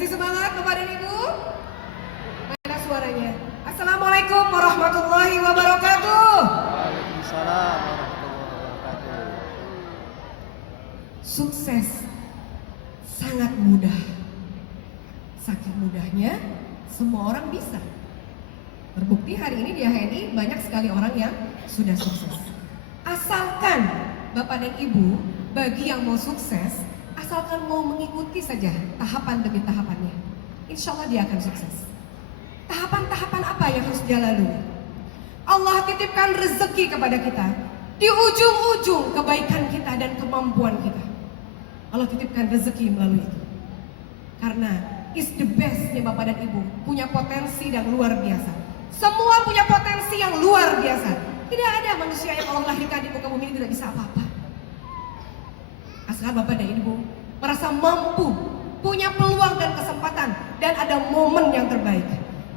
Masih semangat Bapak dan Ibu? Mana suaranya? Assalamualaikum warahmatullahi wabarakatuh. Waalaikumsalam warahmatullahi wabarakatuh. Sukses sangat mudah. Saking mudahnya semua orang bisa. Terbukti hari ini di HNI banyak sekali orang yang sudah sukses. Asalkan Bapak dan Ibu bagi yang mau sukses, asalkan mau mengikuti saja tahapan demi tahapannya, insya Allah dia akan sukses. Tahapan-tahapan apa yang harus dia lalui? Allah titipkan rezeki kepada kita di ujung-ujung kebaikan kita dan kemampuan kita. Allah titipkan rezeki melalui itu. Karena is the bestnya Bapak dan Ibu punya potensi yang luar biasa. Semua punya potensi yang luar biasa. Tidak ada manusia yang Allah lahirkan di muka bumi ini tidak bisa apa-apa. Asal Bapak dan Ibu merasa mampu, punya peluang dan kesempatan, dan ada momen yang terbaik.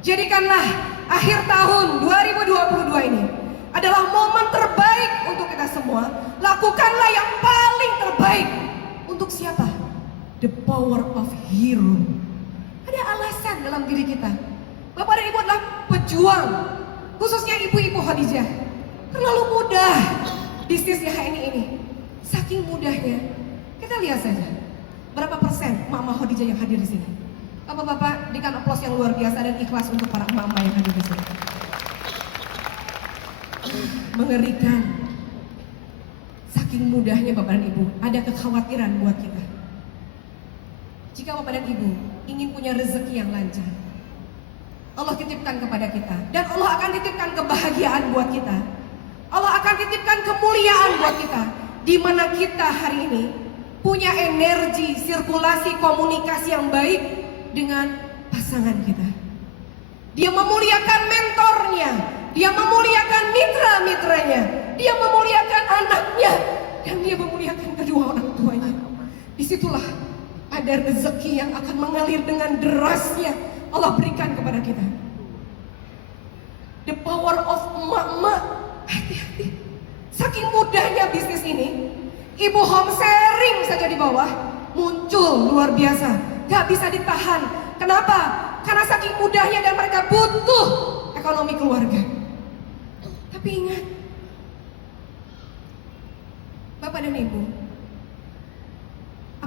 Jadikanlah akhir tahun 2022 ini adalah momen terbaik untuk kita semua. Lakukanlah yang paling terbaik. Untuk siapa? The power of hero. Ada alasan dalam diri kita. Bapak dan Ibu adalah pejuang, khususnya ibu-ibu Khadijah. Terlalu mudah bisnisnya HNI ini. Saking mudahnya, kita lihat saja berapa persen mama Khadijah yang hadir di sini. Bapak-bapak, berikan aplaus yang luar biasa dan ikhlas untuk para mama yang hadir di sini. Mengerikan. Saking mudahnya Bapak dan Ibu, ada kekhawatiran buat kita. Jika Bapak dan Ibu ingin punya rezeki yang lancar, Allah titipkan kepada kita, dan Allah akan titipkan kebahagiaan buat kita. Allah akan titipkan kemuliaan buat kita, di mana kita hari ini punya energi, sirkulasi, komunikasi yang baik dengan pasangan kita. Dia memuliakan mentornya, dia memuliakan mitra-mitranya, dia memuliakan anaknya, dan dia memuliakan kedua orang tuanya. Disitulah ada rezeki yang akan mengalir dengan derasnya Allah berikan kepada kita. The power of emak-emak. Hati-hati. Saking mudahnya bisnis ini, ibu home sharing saja di bawah muncul luar biasa, gak bisa ditahan. Kenapa? Karena saking mudahnya dan mereka butuh ekonomi keluarga. Tapi ingat, Bapak dan Ibu,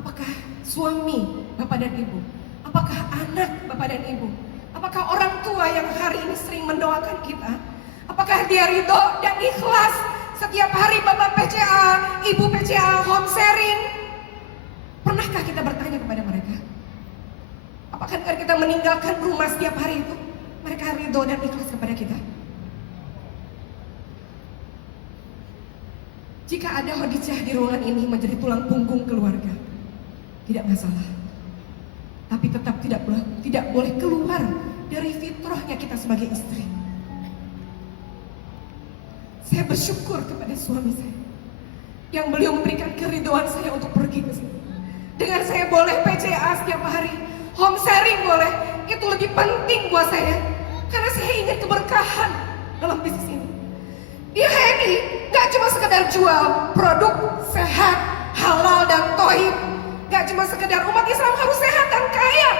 apakah suami Bapak dan Ibu, apakah anak Bapak dan Ibu, apakah orang tua yang hari ini sering mendoakan kita, apakah dia ridho dan ikhlas setiap hari Bapak PCA, Ibu PCA home sharing? Pernahkah kita bertanya kepada mereka? Apakah kita meninggalkan rumah setiap hari itu, mereka ridho dan ikhlas kepada kita? Jika ada Khadijah di ruangan ini menjadi tulang punggung keluarga, tidak masalah. Tapi tetap tidak boleh keluar dari fitrahnya kita sebagai istri. Saya bersyukur kepada suami saya yang beliau memberikan keridhaan saya untuk pergi ke sini. Dengan saya boleh PCA setiap hari, home sharing boleh, itu lebih penting buat saya karena saya ingin keberkahan dalam bisnis ini. Di HNI gak cuma sekedar jual produk sehat, halal dan tohib, gak cuma sekedar umat Islam harus sehat dan kaya,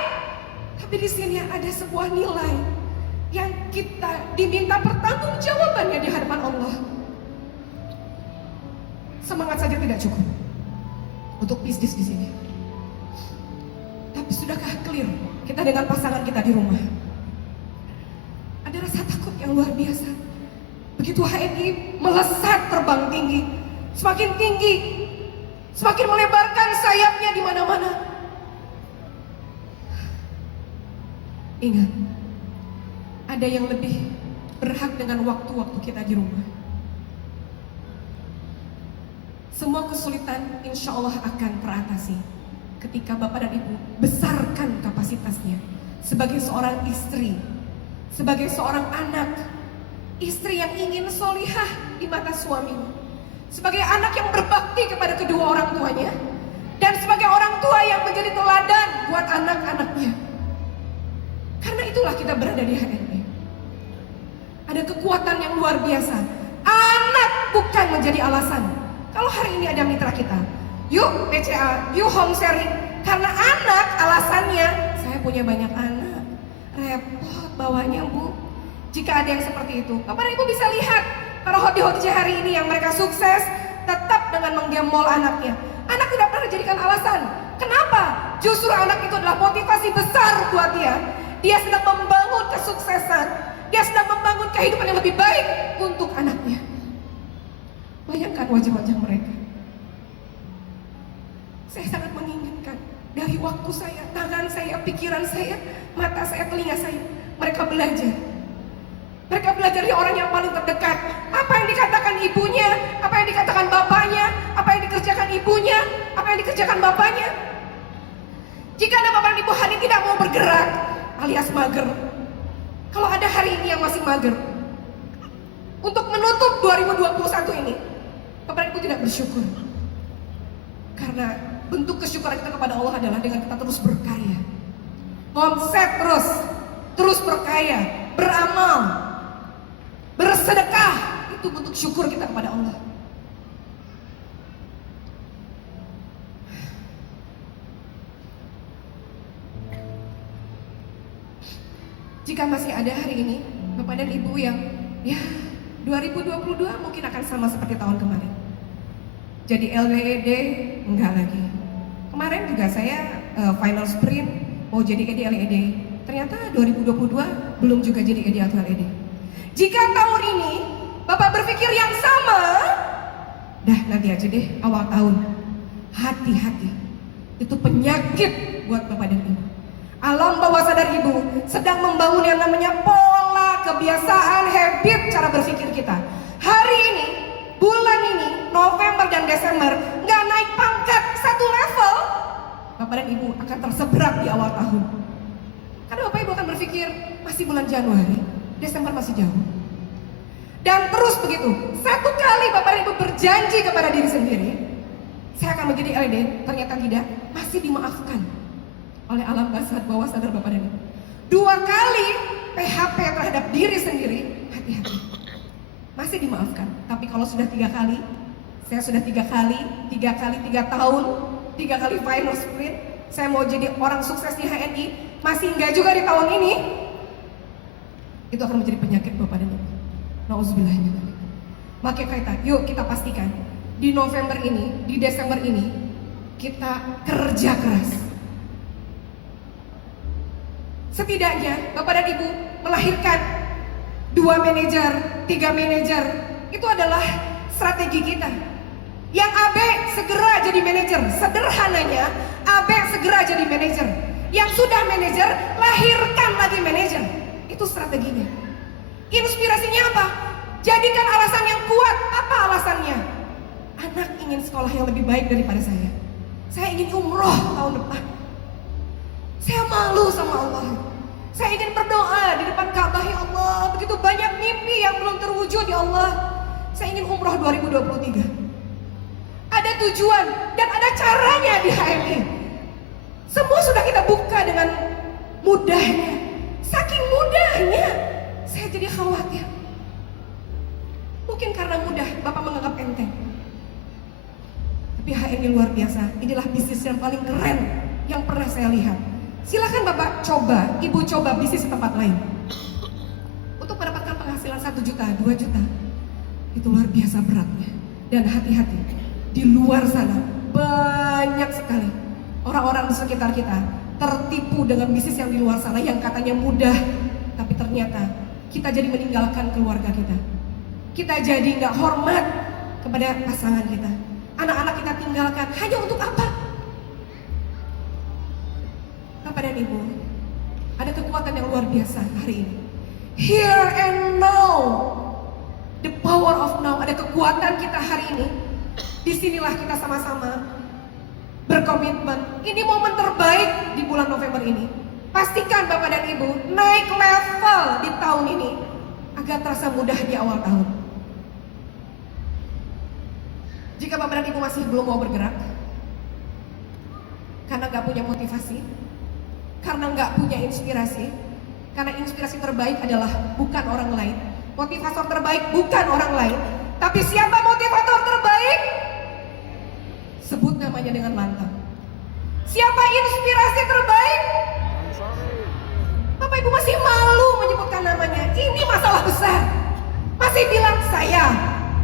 tapi di sini ada sebuah nilai yang kita diminta pertanggungjawabannya di hadapan Allah. Semangat saja tidak cukup untuk bisnis di sini. Tapi sudahkah clear kita dengan pasangan kita di rumah? Ada rasa takut yang luar biasa. Begitu HNI melesat terbang tinggi, semakin melebarkan sayapnya di mana-mana. Ingat, ada yang lebih berhak dengan waktu-waktu kita di rumah. Semua kesulitan insya Allah akan teratasi ketika Bapak dan Ibu besarkan kapasitasnya sebagai seorang istri, sebagai seorang anak, istri yang ingin solihah di mata suaminya, sebagai anak yang berbakti kepada kedua orang tuanya, dan sebagai orang tua yang menjadi teladan buat anak-anaknya. Karena itulah kita berada di HNI. Ada kekuatan yang luar biasa. Anak bukan menjadi alasan. Kalau hari ini ada mitra kita, yuk PCA, yuk home sharing. Karena anak alasannya, saya punya banyak anak, repot bawanya Bu. Jika ada yang seperti itu, Bapak dan Ibu bisa lihat para hoti-hoti hari ini yang mereka sukses tetap dengan menggemol anaknya. Anak tidak pernah dijadikan alasan. Kenapa? Justru anak itu adalah motivasi besar buat dia. Dia sedang membangun kesuksesan. Dia sedang membangun kehidupan yang lebih baik untuk anaknya. Bayangkan wajah-wajah mereka. Saya sangat menginginkan dari waktu saya, tangan saya, pikiran saya, mata saya, telinga saya, mereka belajar. Mereka belajar dari orang yang paling terdekat. Apa yang dikatakan ibunya, apa yang dikatakan bapaknya, apa yang dikerjakan ibunya, apa yang dikerjakan bapaknya. Jika ada bapak dan ibu hari ini tidak mau bergerak, alias mager. Kalau ada hari ini yang masih mager, untuk menutup 2021 ini, bapak dan ibu tidak bersyukur. Karena bentuk kesyukuran kita kepada Allah adalah dengan kita terus berkarya. Omset terus berkarya, beramal, bersedekah, itu bentuk syukur kita kepada Allah. Jika masih ada hari ini Bapak dan Ibu yang ya 2022 mungkin akan sama seperti tahun kemarin, jadi LED enggak lagi. Kemarin juga saya final sprint mau jadi LED, ternyata 2022 belum juga jadi ED atau LED. Jika tahun ini Bapak berpikir yang sama, dah nanti aja deh awal tahun. Hati-hati, itu penyakit buat Bapak dan Ibu. Alam bawah sadar Ibu sedang membangun yang namanya pola, kebiasaan, habit, cara berpikir kita. Hari ini, bulan ini, November dan Desember, nggak naik pangkat satu level, Bapak dan Ibu akan terseberak di awal tahun. Karena Bapak Ibu akan berpikir, masih bulan Januari, Desember masih jauh. Dan terus begitu, satu kali Bapak dan Ibu berjanji kepada diri sendiri, saya akan menjadi LED, ternyata tidak, masih dimaafkan oleh alam bawah sadar Bapak dan Ibu. 2 kali PHP terhadap diri sendiri, hati-hati, masih dimaafkan. Tapi kalau sudah 3 kali, saya sudah 3 kali, 3 tahun, 3 kali final sprint, saya mau jadi orang sukses di HNI, masih enggak juga di tahun ini, itu akan menjadi penyakit Bapak dan Ibu. Nauzubillahimindzalik. Maka yuk kita pastikan di November ini, di Desember ini, kita kerja keras. Setidaknya Bapak dan Ibu melahirkan 2 manajer, 3 manajer. Itu adalah strategi kita. Yang AB segera jadi manajer. Sederhananya AB segera jadi manajer. Yang sudah manajer, lahirkan lagi manajer. Itu strateginya. Inspirasinya apa? Jadikan alasan yang kuat. Apa alasannya? Anak ingin sekolah yang lebih baik daripada saya. Saya ingin umroh tahun depan. Saya malu sama Allah. Saya ingin berdoa di depan Ka'bah, ya Allah. Begitu banyak mimpi yang belum terwujud, ya Allah. Saya ingin umroh 2023. Ada tujuan dan ada caranya di HMI. Semua sudah kita buka dengan mudahnya. Saking mudahnya, saya jadi khawatir. Mungkin karena mudah, Bapak menganggap enteng. Tapi HMI luar biasa. Inilah bisnis yang paling keren yang pernah saya lihat. Silakan Bapak coba, Ibu coba bisnis di tempat lain. Untuk mendapatkan penghasilan 1 juta, 2 juta, itu luar biasa beratnya. Dan hati-hati, di luar sana banyak sekali orang-orang di sekitar kita tertipu dengan bisnis yang di luar sana yang katanya mudah, tapi ternyata kita jadi meninggalkan keluarga kita. Kita jadi nggak hormat kepada pasangan kita. Anak-anak kita tinggalkan hanya untuk apa? Bapak dan Ibu, ada kekuatan yang luar biasa hari ini. Here and now, the power of now. Ada kekuatan kita hari ini. Disinilah kita sama-sama berkomitmen. Ini momen terbaik di bulan November ini. Pastikan Bapak dan Ibu naik level di tahun ini agar terasa mudah di awal tahun. Jika Bapak dan Ibu masih belum mau bergerak karena nggak punya motivasi, karena nggak punya inspirasi, karena inspirasi terbaik adalah bukan orang lain, motivator terbaik bukan orang lain, tapi siapa motivator terbaik? Sebut sebut namanya dengan lantang. Siapa inspirasi terbaik? Bapak Ibu masih malu menyebutkan namanya. Ini masalah besar. Masih bilang saya.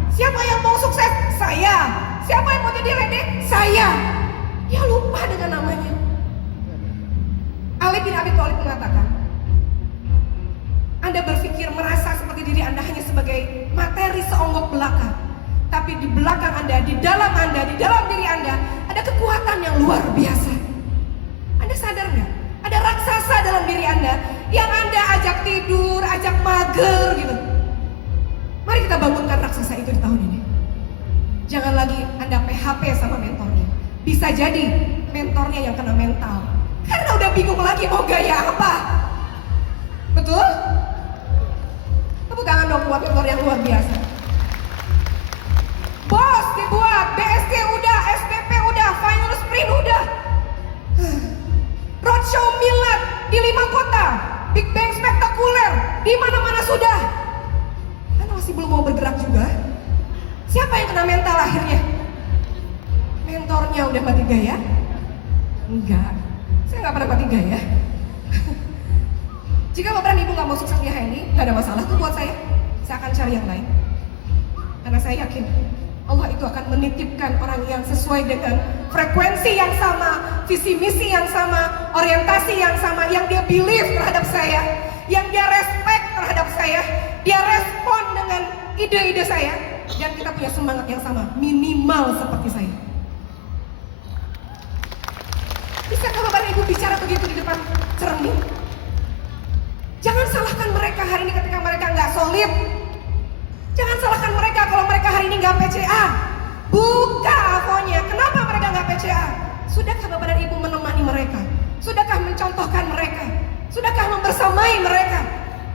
Siapa yang mau sukses? Saya. Siapa yang mau jadi rede? Saya. Dia lupa dengan namanya. Ali bin Abi Thalib mengatakan, Anda berpikir merasa seperti diri Anda hanya sebagai materi seonggok belaka. Tapi di belakang Anda, di dalam Anda, di dalam diri Anda ada kekuatan yang luar biasa. Anda sadar nggak? Ada raksasa dalam diri Anda yang Anda ajak tidur, ajak mager gitu. Mari kita bangunkan raksasa itu di tahun ini. Jangan lagi Anda PHP sama mentornya. Bisa jadi mentornya yang kena mental. Karena udah bingung lagi mau gaya apa. Betul? Tepuk tangan dong buat mentor yang luar biasa. Bos dibuat, BSD udah, SPP udah, final sprint udah. Roadshow milad di 5 kota, Big Bang spektakuler, di mana-mana sudah. Anda masih belum mau bergerak juga. Siapa yang kena mental akhirnya? Mentornya udah mati gaya? Enggak, saya nggak pernah mati gaya. Jika Bapak dan Ibu nggak mau sukses di HNI, nggak ada masalah tuh buat saya. Saya akan cari yang lain. Karena saya yakin Allah itu akan menitipkan orang yang sesuai dengan frekuensi yang sama, visi misi yang sama, orientasi yang sama, yang dia believe terhadap saya, yang dia respect terhadap saya, dia respon dengan ide-ide saya, dan kita punya semangat yang sama, minimal seperti saya. Bisakah Bapak dan Ibu bicara begitu di depan cermin? Jangan salahkan mereka hari ini ketika mereka nggak solid. Jangan salahkan mereka kalau mereka hari ini nggak PCA. Buka afonya. Kenapa mereka nggak PCA? Sudahkah Bapak dan Ibu menemani mereka? Sudahkah mencontohkan mereka? Sudahkah membersamai mereka?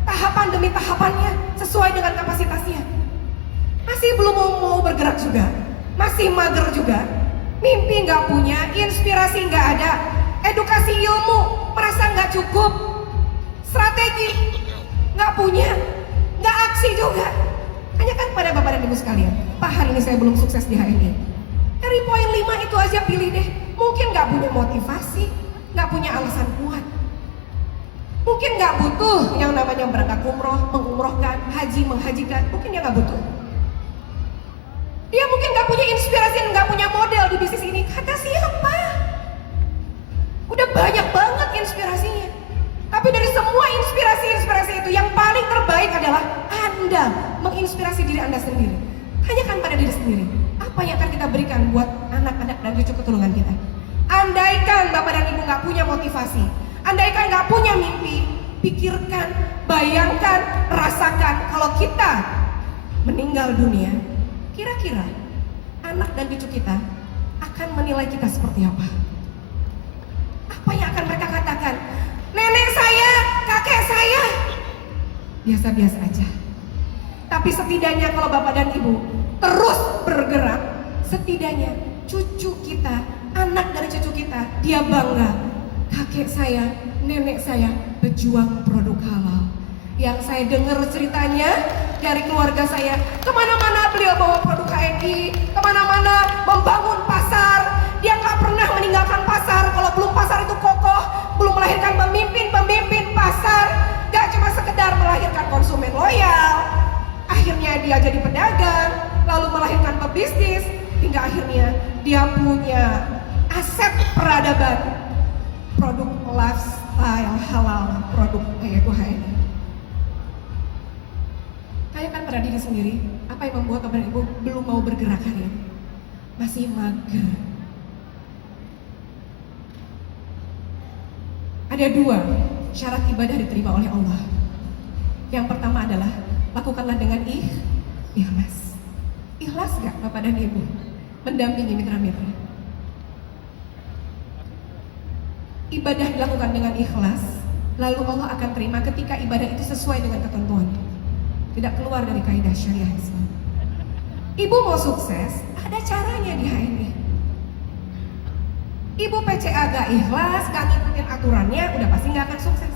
Tahapan demi tahapannya sesuai dengan kapasitasnya. Masih belum mau bergerak juga. Masih mager juga. Mimpi nggak punya, inspirasi nggak ada, edukasi ilmu merasa nggak cukup, strategi nggak punya, nggak aksi juga. Tanyakan pada Bapak dan Ibu sekalian, Pak, hari ini saya belum sukses di HNI. Dari poin 5 itu aja pilih deh. Mungkin nggak punya motivasi, nggak punya alasan kuat. Mungkin nggak butuh yang namanya berangkat umroh, mengumrohkan, haji, menghajikan. Mungkin dia nggak butuh. Dia mungkin nggak punya inspirasi dan nggak punya model di bisnis ini. Kata siapa? Udah banyak banget inspirasinya. Tapi dari semua inspirasi itu yang paling terbaik adalah Anda menginspirasi diri Anda sendiri. Tanyakan pada diri sendiri, apa yang akan kita berikan buat anak-anak dan cucu keturunan kita. Andaikan Bapak dan Ibu nggak punya motivasi, andaikan nggak punya mimpi, pikirkan, bayangkan, rasakan kalau kita meninggal dunia, kira-kira anak dan cucu kita akan menilai kita seperti apa? Apa yang akan mereka katakan? Nenek saya, kakek saya biasa-biasa aja. Tapi setidaknya kalau Bapak dan Ibu terus bergerak, setidaknya cucu kita, anak dari cucu kita, dia bangga. Kakek saya, nenek saya pejuang produk halal. Yang saya dengar ceritanya dari keluarga saya, kemana-mana beliau bawa produk HNI, kemana-mana membangun pasar. Dia nggak pernah meninggalkan pasar kalau belum pasar itu kokoh, belum melahirkan pemimpin pasar. Gak cuma sekedar melahirkan konsumen loyal, akhirnya dia jadi pedagang, lalu melahirkan pebisnis, hingga akhirnya dia punya aset peradaban, produk lifestyle halal, produk yaitu HNI. Tanyakan pada diri sendiri, apa yang membuat Bapak dan Ibu belum mau bergerak hari ini? Masih mager. Ada 2 syarat ibadah diterima oleh Allah. Yang pertama adalah lakukanlah dengan ikhlas. Ikhlas gak Bapak dan Ibu mendampingi mitra-mitra? Ibadah dilakukan dengan ikhlas, lalu Allah akan terima ketika ibadah itu sesuai dengan ketentuannya, tidak keluar dari kaidah syariah Islam. Ibu mau sukses, ada caranya di HNI. Ibu PCA gak ikhlas, gak ngikutin aturannya, udah pasti gak akan sukses.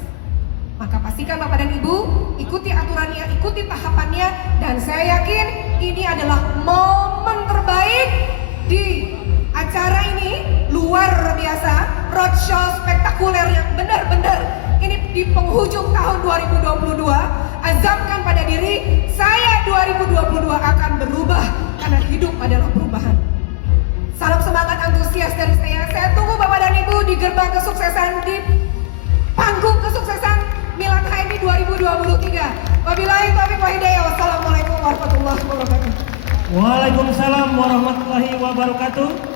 Maka pastikan Bapak dan Ibu ikuti aturannya, ikuti tahapannya, dan saya yakin ini adalah momen terbaik di acara ini show spektakuler yang benar-benar ini di penghujung tahun 2022, azamkan pada diri, saya 2022 akan berubah karena hidup adalah perubahan. Salam semangat antusias dari saya. Saya tunggu Bapak dan Ibu di gerbang kesuksesan, di panggung kesuksesan Milad HNI 2023. Wabillahi taufiq wal hidayah. Wassalamualaikum warahmatullahi wabarakatuh. Waalaikumsalam warahmatullahi wabarakatuh.